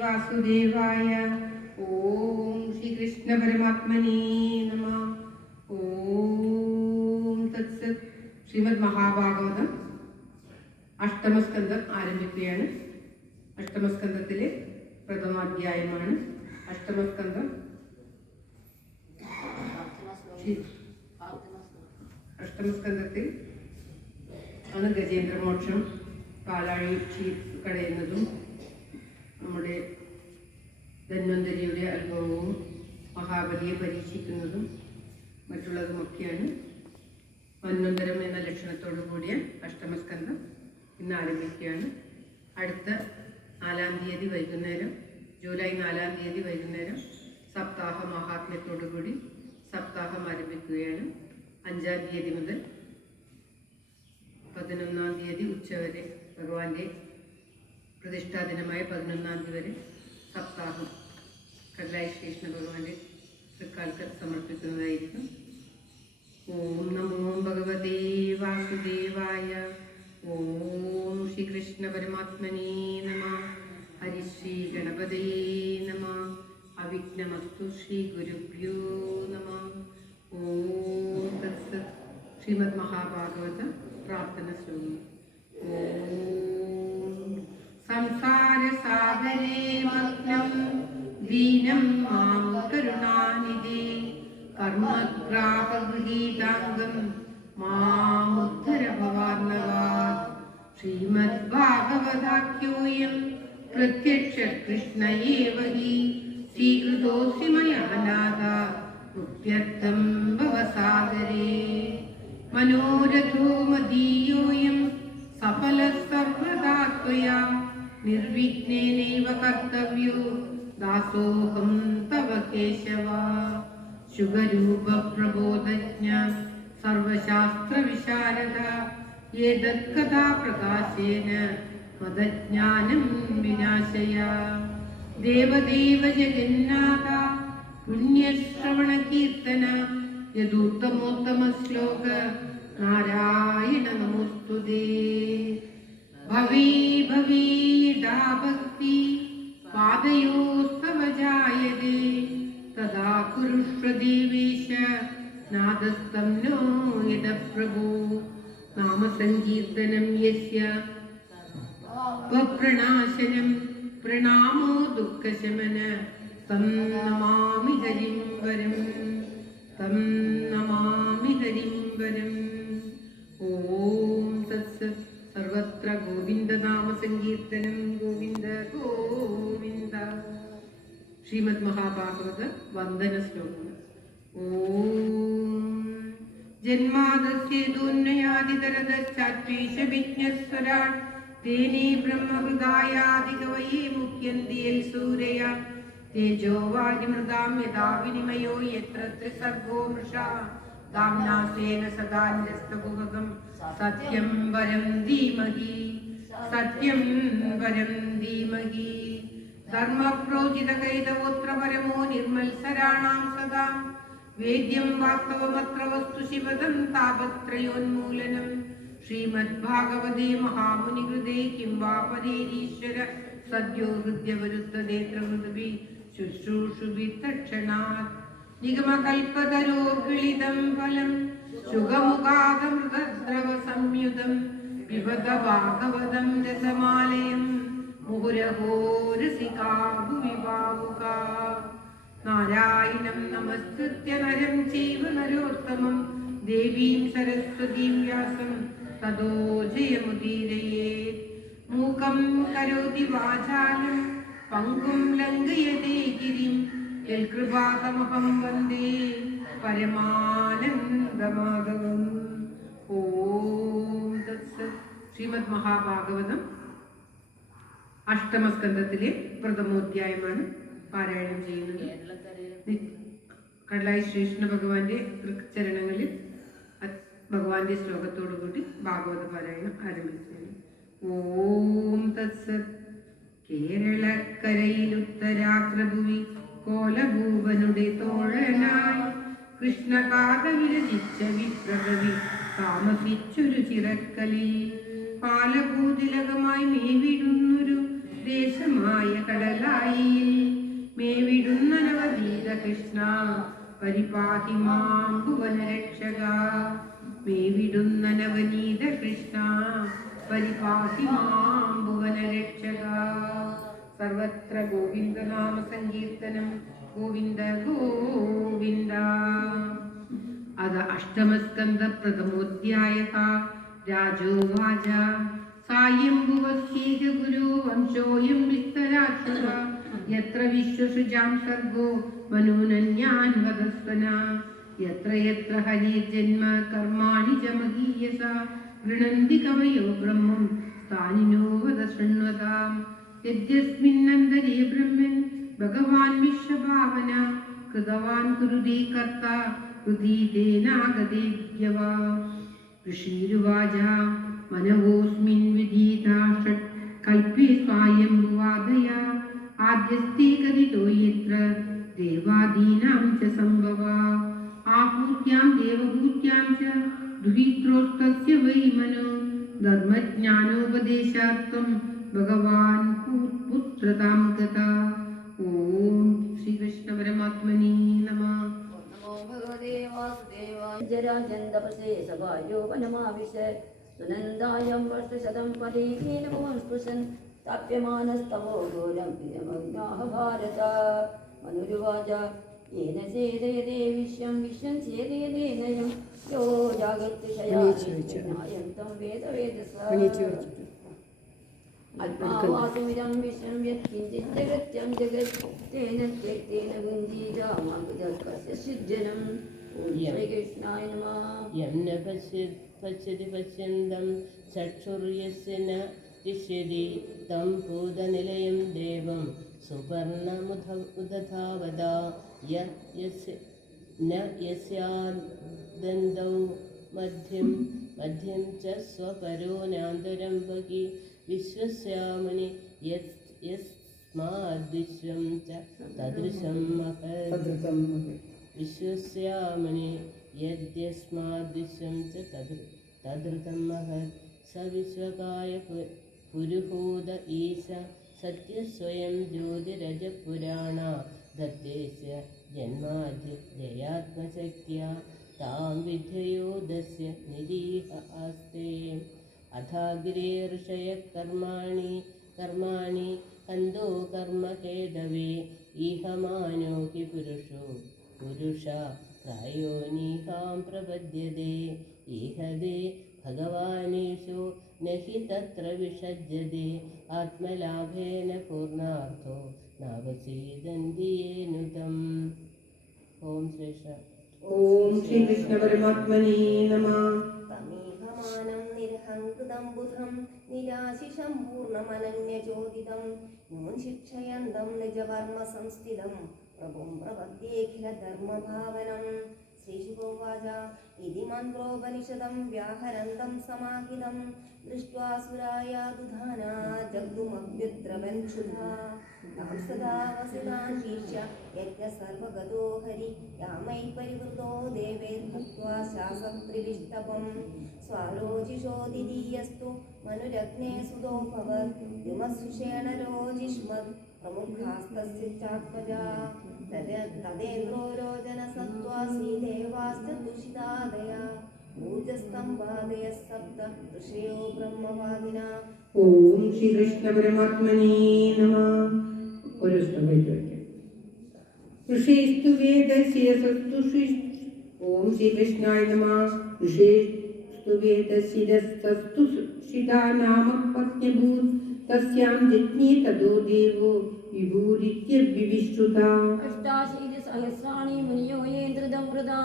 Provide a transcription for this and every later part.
വാസുദേവായ. ഓം ശ്രീകൃഷ്ണ പരമാത്മനേ നമഃ. ഓം തത്സത്. ശ്രീമദ് മഹാഭാഗവതം അഷ്ടമസ്കന്ധം ആരംഭിക്കുകയാണ്. അഷ്ടമസ്കന്ധത്തിലെ പ്രഥമാധ്യായമാണ്. അഷ്ടമസ്കന്ധത്തിൽ ആണ് ഗജേന്ദ്രമോക്ഷം, പാലാഴി കടയുന്നതും നമ്മുടെ ധന്വന്തരിയുടെ അനുഭവവും മഹാബലിയെ പരീക്ഷിക്കുന്നതും മറ്റുള്ളതുമൊക്കെയാണ്. മന്വന്തരം എന്ന ലക്ഷണത്തോടു കൂടിയ അഷ്ടമസ്കന്ധം ഇന്ന് ആരംഭിക്കുകയാണ്. അടുത്ത 4-ാം തീയതി വൈകുന്നേരം, ജൂലൈ 4-ാം തീയതി വൈകുന്നേരം സപ്താഹ മഹാത്മ്യത്തോടു കൂടി സപ്താഹം ആരംഭിക്കുകയാണ്. 5-ാം തീയതി മുതൽ 11-ാം തീയതി ഉച്ചവരെ, ഭഗവാന്റെ പ്രതിഷ്ഠാ ദിനമായ 11-ാം തീയതി വരെ സപ്താഹം കല്ലായി ശ്രീകൃഷ്ണ ഭഗവാന്റെ തൃക്കാൽക്കൽ സമർപ്പിക്കുന്നതായിരിക്കും. ഓം നമോ ഭഗവതേ വാസുദേവായ. ഓം ശ്രീകൃഷ്ണ പരമാത്മനേ നമഃ. ഹരിശ്രീ ഗണപതേ നമഃ. അവിഘ്നമസ്തു ശ്രീ ഗുരുഭ്യോ നമഃ. ഓം തത്സത്. ശ്രീമദ് മഹാഭാഗവത പ്രാർത്ഥന ശ്ലോകം. ഓം സംസാര സാഗരേ മഗ്നം ദീനം മാം കരുണാനിധേ കർമ്മഗ്രാഹഗൃഹീതാംഗം മാമുദ്ധര ഭവാർണവാത്. ശ്രീമദ് ഭാഗവതാഖ്യോയം പ്രത്യക്ഷ കൃഷ്ണ ഏവ ഹി സ്വീകൃതോऽസ്മി മയാ നാഥ മുക്ത്യർത്ഥം ഭവസാഗരേ. മനോരഥോ മദീയോയം സഫലഃ സർവദാ ത്വയാ നിർവിഘ്നേനൈവ കർത്തവ്യോ ദാസോഹം തവ കേശവ. ശുഗരൂപ പ്രബോധജ്ഞ സർവശാസ്ത്ര വിശാരദ ഏതത്കഥാ പ്രകാശേന മദജ്ഞാനം വിനാശയ. ദേവദേവ ജഗന്നാഥ പുണ്യശ്രവണ കീർത്തന യദൂത്തമോത്തമ ശ്ലോക നാരായണ നമോസ്തുതേ. ഭവേ ഭവീടാ ഭക്തി പാദയോസ്തവ ജായതേ തദാ കുരുഷ്വ ദേവേശ നാദസ്തം നോ യദ പ്രഭോ. നാമസങ്കീർത്തനം യസ്യ വപ്രണാശനം പ്രണാമോ ദുഃഖശമന തം നമാമി ഹരിം വരം. തം നമാമി ഹരിം വരം. ഓം തത്സത്. സർവത്ര ഗോവിന്ദ നാമ സങ്കീർത്തനം. ഗോവിന്ദ ഗോവിന്ദ. ശ്രീമദ് മഹാഭാഗവത വന്ദന ശ്ലോകം. ഓം ജന്മാദസ്യേതുന്നയാദിതരതശ്ചാത്വേഷ വിജ്ഞസ്വരാട് തേനേ ബ്രഹ്മഹൃദായാദികവയേ മുഹ്യന്തി യൽ സൂരയ. തേജോ വാരിമൃതാം യഥാ വിനിമയോ യത്ര ത്രിസർഗോ മൃഷാ ദാംനാസേന സദാ നിരസ്തകുഹകം. സത്യം വരം ധീമഹി, സത്യം വരം ധീമഹി. ധർമ്മപ്രോജിതകൈതവോത്ര പരമോ നിർമ്മത്സരാണാം സദാ വേദ്യം വാസ്തവമത്ര വസ്തു ശിവദം താപത്രയോന്മൂലനം. ശ്രീമദ്ഭാഗവതേ മഹാമുനികൃതേ കിം വാ പരേരീശ്വര സദ്യോ ഹൃദ്യവരുത്തനേത്രമൃദുഭി ശുശ്രൂഷുഭി തക്ഷണാത്. നിഗമകൽപതരോർഗളിതം ഫലം സുഖമുഖാദമൃതദ്രവ സംയുതം പിബത ഭാഗവതം രസമാലയം മുഹുരഹോ രസികാ ഭുവി ഭാവുകാ. നാരായണം നമസ്കൃത്യ നരം ചൈവ നരോത്തമം ദേവീം സരസ്വതീം വ്യാസം തതോ ജയമുദീരയേത്. മൂകം കരോതി വാചാലം പങ്കും ലംഘയതേ ഗിരിം യൽകൃപാതമഹം വന്ദേ പരമാനന്ദമാധവം. ഓം തത്സത്. ശ്രീമദ് മഹാഭാഗവതം അഷ്ടമസ്കന്ധത്തിലെ പ്രഥമോധ്യായമാണ് പാരായണം ചെയ്യുന്നത്. കടലായി ശ്രീകൃഷ്ണ ഭഗവാന്റെ തൃച്ചരണങ്ങളിൽ ഭഗവാന്റെ ശ്ലോകത്തോടു കൂടി ഭാഗവത പാരായണം ആരംഭിക്കുകയാണ്. ഓം തത്സത്. കേരളക്കരയിലുത്തരാഗ്രഭുവി കോലഭൂപനുടെ തോഴനായി കൃഷ്ണകാത വിരചിച്ച വിപ്രകവി താമസിച്ചൊരു ചിറക്കലിൽ പാലഭൂതിലകമായി മേവിടുന്നൊരു ദേശമായ കടലായിൽ മേവിടുന്ന നവനീത കൃഷ്ണ പരിപാഹി മാം ഭുവനരക്ഷക. മേവിടുന്ന നവനീത കൃഷ്ണ പരിപാഹി മാം ഭുവനരക്ഷക. സർവത്ര ഗോവിന്ദനാമ സങ്കീർത്തനം ഗോവിന്ദ ഗോവിന്ദ. അത അഷ്ടമസ്കന്ധ പ്രഥമോധ്യായഃ. രാജോവാച സായംഭുവസ്യേഹ ഗുരു വംശോയം വിസ്തരാക്ഷര. യത്ര വിശ്വസൃജാം സർഗോ മനൂനന്യാൻ വദസ്വന. യത്ര യത്ര ഹരിജന്മ കർമാണി ച മഹീയസ. ഗൃണന്തി കവയോ ബ്രഹ്മം സ്ഥാനിനോ വദ ശൃണ്വതാം. യദ്യസ്മിന്നന്തരേ ബ്രഹ്മൻ ഭഗവാൻ വിശ്വഭാവന. കൃതവാൻ കുരുതി കർത്ത ഹൃദീതേനാഗതേഭ്യവ. ഋഷീരുവാച മനവോസ്മിൻ വിധീതാ ഷട് കൽപ്പേ സ്വായംഭുവാദയ. ആദ്യസ്തേ കഥിതോ യത്ര ദേവാദീനാം ച സംഭവ. ആഹൂത്യാം ദേവഹൂത്യാം ച ദുഹിത്രോസ്തസ്യ വൈ മനോ. ധർമ്മജ്ഞാനോപദേശാർത്ഥം ഭഗവാൻ പുത്രതാം ഗത. ഓം ശ്രീകൃഷ്ണ പരമാത്മനേ നമഃ. ജരാജന്തപസേ സഭായോ വനമാവിശ. സുനന്ദായം വർഷശതം പരീകേന ഭുവം സ്പൃശൻ. താപ്യമാനസ്തവോ ഘോരം ഇദമഗ്നാഃ ഭാരത. മനുരുവാച യേന ചേതയതേ വിശ്വം വിശ്വം ചേതയതേനയം. യോ ജാഗത്യശയായം തം വേദവേദസ. അല്പാവാസുമിദം വിശ്വം യത്കിഞ്ചിത് ജഗത്യം ജഗത്. തേന ത്യക്തേന ഗുഞ്ജീതാമാർഗജൽകസ്യ സൃജ്ജനം. ഓം ശ്രീകൃഷ്ണായ നമഃ. യം ന പശ്യതി പശ്യന്തം ചക്ഷുർയസ്യ ന ദിശ്യതി തം ഭൂതനിലയം ദേവം സുപർണമുദധാവത. ന യസ്യാദന്തൗ മധ്യം ച സ്വപരോ നാന്തരം ബഹി. വിശ്വസ്യാമനി യസ്മാദ്വിശ്വം ച തദൃശം മഹത്. വിശ്വസ്യാമനി യദ്യസ്മാദ്വിശ്വം ച തദൃതം മഹത്. സ വിശ്വകായ പുരുഹൂത ഈശ സത്യസ്വയം ജ്യോതിരജപുരാണ. ദത്തേസ്യ ജന്മാധി ജയാത്മശക്തിയ താം വിധയോദസ്യ നിരീഹ ആസ്തേ. അഥാഗ്രേ ഋഷയഃ കർമാണി കന്ദോ കർമ്മ ഹേതവേ. ഈഹമാനോ ഹി പുരുഷ പ്രായോനീഹാം പ്രപദ്യതേ. ഈഹദേ ഭഗവാനീശോ നഹി തത്ര വിഷജ്യതേ. ആത്മലാഭേന പൂർണ്ണാർത്ഥോ നാവസീദന്തിയേനുതം. ഓം ശ്രീകൃഷ്ണ. ഓം ശ്രീകൃഷ്ണ പരമാത്മനേ നമഃ. തമീഹമാനം നിരഹംകൃതം ബുധം നിരാശിഷം പൂർണ്ണമനന്യചോദിതം. ന്യൂൻ ശിക്ഷയന്തം നിജവർമ്മ സംസ്ഥിതം പ്രഭും പ്രപദ്യേഖില ധർമ്മഭാവനം. ശ്രീശുകോവാച ഇതി മന്ത്രോപനിഷദം വ്യാഹരന്തം സമാഹിതം. ദൃഷ്ട്വാ സുരായാദുധാനാ ജഗ്തുമഭ്യുദ്രവൻ ക്ഷുധാ. താം സദാ വസിതാൻ വീക്ഷ്യ യജ്ഞ സർവഗതോ ഹരി. യാമൈ പരിവൃതോ ദേവേർഭക്ത്വാ ശാസത്രിവിഷ്ടപം. സ്വാലോചിഷോ ദിദീയസ്തു മനുരഗ്നേ സുതോ ഭവത്. വിമസുഷേണ രോജിഷ്മത് പ്രമുഖാസ്തസ്യ ചാത്മജാ. തദേന്ദ്രോ രോചന സത്വാ ശ്രീദേവാശ്ച ദുഷിതാദയാ. ഊർജസ്തംഭാദയ സപ്ത ഋഷയോ ബ്രഹ്മവാദിനാ. ഓം ശ്രീകൃഷ്ണ പരമാത്മനേ നമഃ. ഒരു ശ്ലോകം ചോദിക്കാം. ഋഷേസ്തു വേദസ്യ സസ്തു. ഓം ശ്രീകൃഷ്ണായ നമഃ. ഋഷേസ്തു വേദസ്യ സസ്തു ശിദാ നാമ പത്ന്യഭൂത്. തസ്യാം ജിജ്ഞേ തദോ ദേവോ വിഭൂരിത്യവിവിശ്രുതാ. അഷ്ടാശീതി സഹസ്രാണി മുനിയോ യേന്ദ്രദം വൃതാ.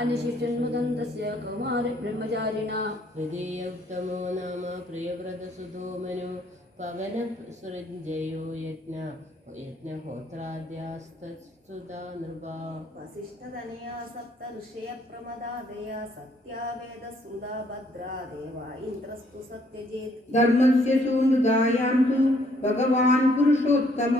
അനുശിഷ്ടന്മുദം തസ്യ കൗമാര ബ്രഹ്മചാരിണ. ഹൃദയോത്തമോ നാമ പ്രിയവ്രതസുതോ മനു. പവനസൃഞ്ജയോ യജ്ഞഹോത്രാദ്യാസ്തസ്തുതാ നൃപാ. വസിഷ്ഠതനയാ സപ്ത ഋഷയ പ്രമദാദയാ. സത്യാ വേദശ്രുതാ ഭദ്രാ ദേവാ ഇന്ദ്രസ്തു സത്യജേത്. ധർമ്മസ്യ സൂനൃതായാം തു ഭഗവാൻ പുരുഷോത്തമ.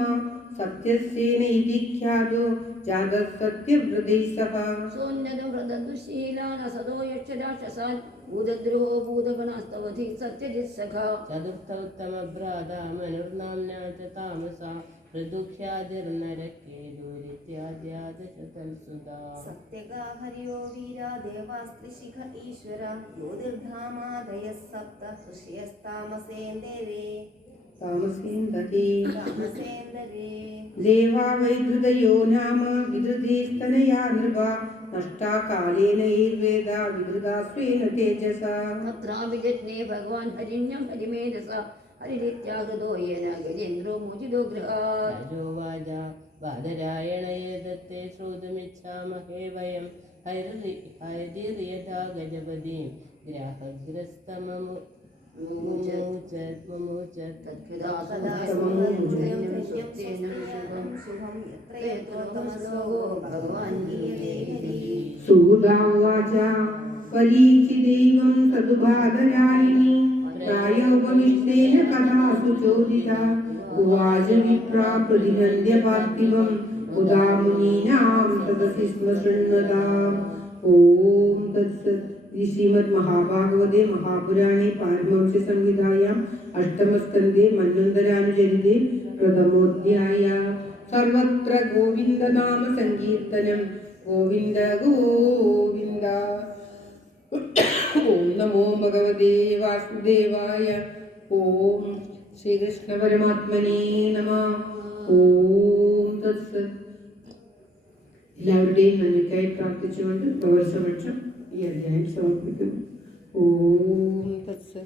സത്യസ്യേന ഇതി ഖ്യാതോ ജാതഃ സത്യവ്രതൈഃ സഹ. സോന്നതം വ്രതദുശീലാന സദോ യക്ഷരാക്ഷസാൻ. ഭൂതദ്രോഹോ ഭൂതഗണസ്തവധി സത്യജിത്സഖ ചതുർത്ഥ ഉത്തമഭ്രാതാ മനുർനാംനാ ച താമസാ ഋതുഖ്യാതിർനരക്കേതുരിത്യാദ്യാദശതൽസുതാ സത്യകാ ഹരിയോ വീരാ ദേവാസ്ത്രിശിഖ ഈശ്വര ജ്യോതിർധാമാദയ സപ്ത ഋഷ്യസ്താമസേന്ദരേ താമസേന്ദരേ താമസേന്ദരേ ദേവാ വൈധൃതയോ നാമ വിധൃതേസ്തനയാ നൃപ നഷ്ടാ കാലേന ഐർവേദ വിധൃതാസ്വേന തേജസാ തത്രാഭിജജ്ഞേ ഭഗവാൻ ഹരിണ്യം ഹരിമേധസ ഹരിരിത്യാഹൃതോ യേന ഗജേന്ദ്രോ മുചിതോ ഗൃഹാത് രാജോവാച ബാദരായണയേതത്തെ ശ്രോതുമിച്ഛാമഹേ വയം ഹൈരിർയഥാ ഗജപതിം ഗ്രാഹഗ്രസ്തമമുചത് സൂതാവാച പരീചിദൈവം സദുബാധരായിണി പ്രായോപമിഷ്ടേന കഥാസു ചോദിത ഉവാച വിപ്രാ പ്രതിനന്ദ്യ പാർത്ഥിവം ഉദാ മുനീനാം സദസി സ്മ ശൃണ്വതാം. ഓം തത്സത്. ശ്രീമദ് മഹാഭാഗവതേ മഹാപുരാണേ പാരമഹംസ്യ സംഹിതായാം അഷ്ടമസ്കന്ധേ മന്വന്തരാനുചരിതേ പ്രഥമോധ്യായ. സർവത്ര ഗോവിന്ദനാമ സങ്കീർത്തനം. ഗോവിന്ദ ഗോവിന്ദ. ഓം നമോ ഭഗവതേ വാസുദേവായ. ഓം ശ്രീകൃഷ്ണ പരമാത്മനേ നമഃ. ഓം തത്സത്. എല്ലാവരുടെയും നന്മയ്ക്കായി പ്രാർത്ഥിച്ചുകൊണ്ട് പ്രവർത്തനപക്ഷം ഈ അധ്യായം സമർപ്പിക്കുന്നു. ഓം തത്സത്.